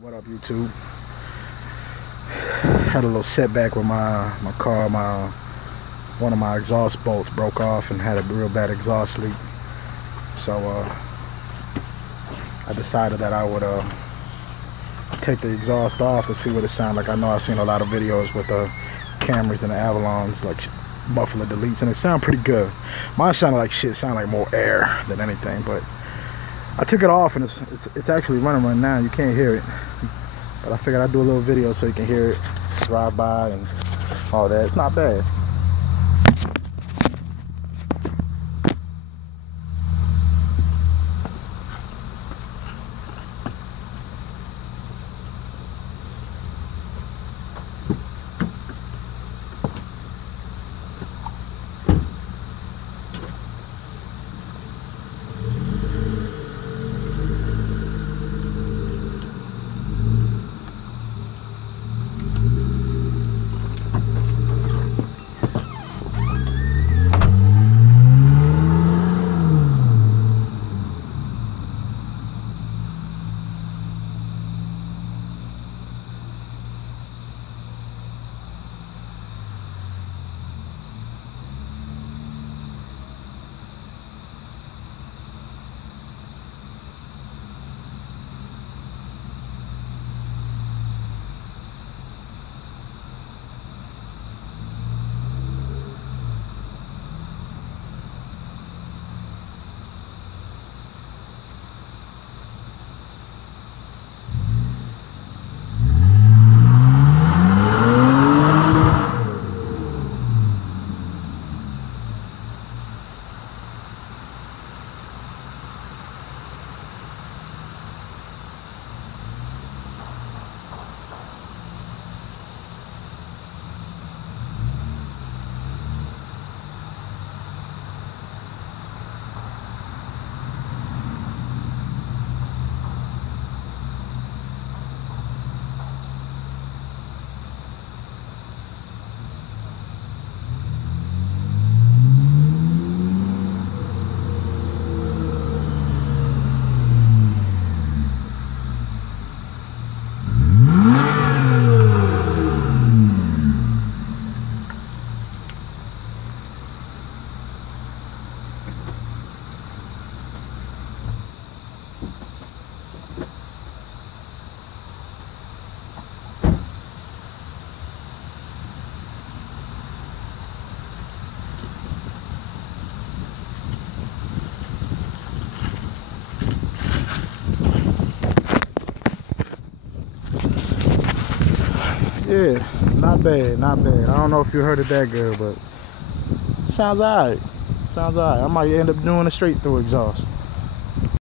What up, YouTube? Had a little setback with my car. One of my exhaust bolts broke off and had a real bad exhaust leak. So I decided that I would take the exhaust off to see what it sounds like. I know I've seen a lot of videos with the Camrys and the Avalons, like muffler deletes, and it sounded pretty good. Mine sounded like shit. Sounded like more air than anything, but I took it off and it's actually running right now. You can't hear it, but I figured I'd do a little video so you can hear it, drive by and all that. It's not bad. Yeah, not bad, not bad. I don't know if you heard it that good, but it sounds alright. Sounds alright. I might end up doing a straight through exhaust.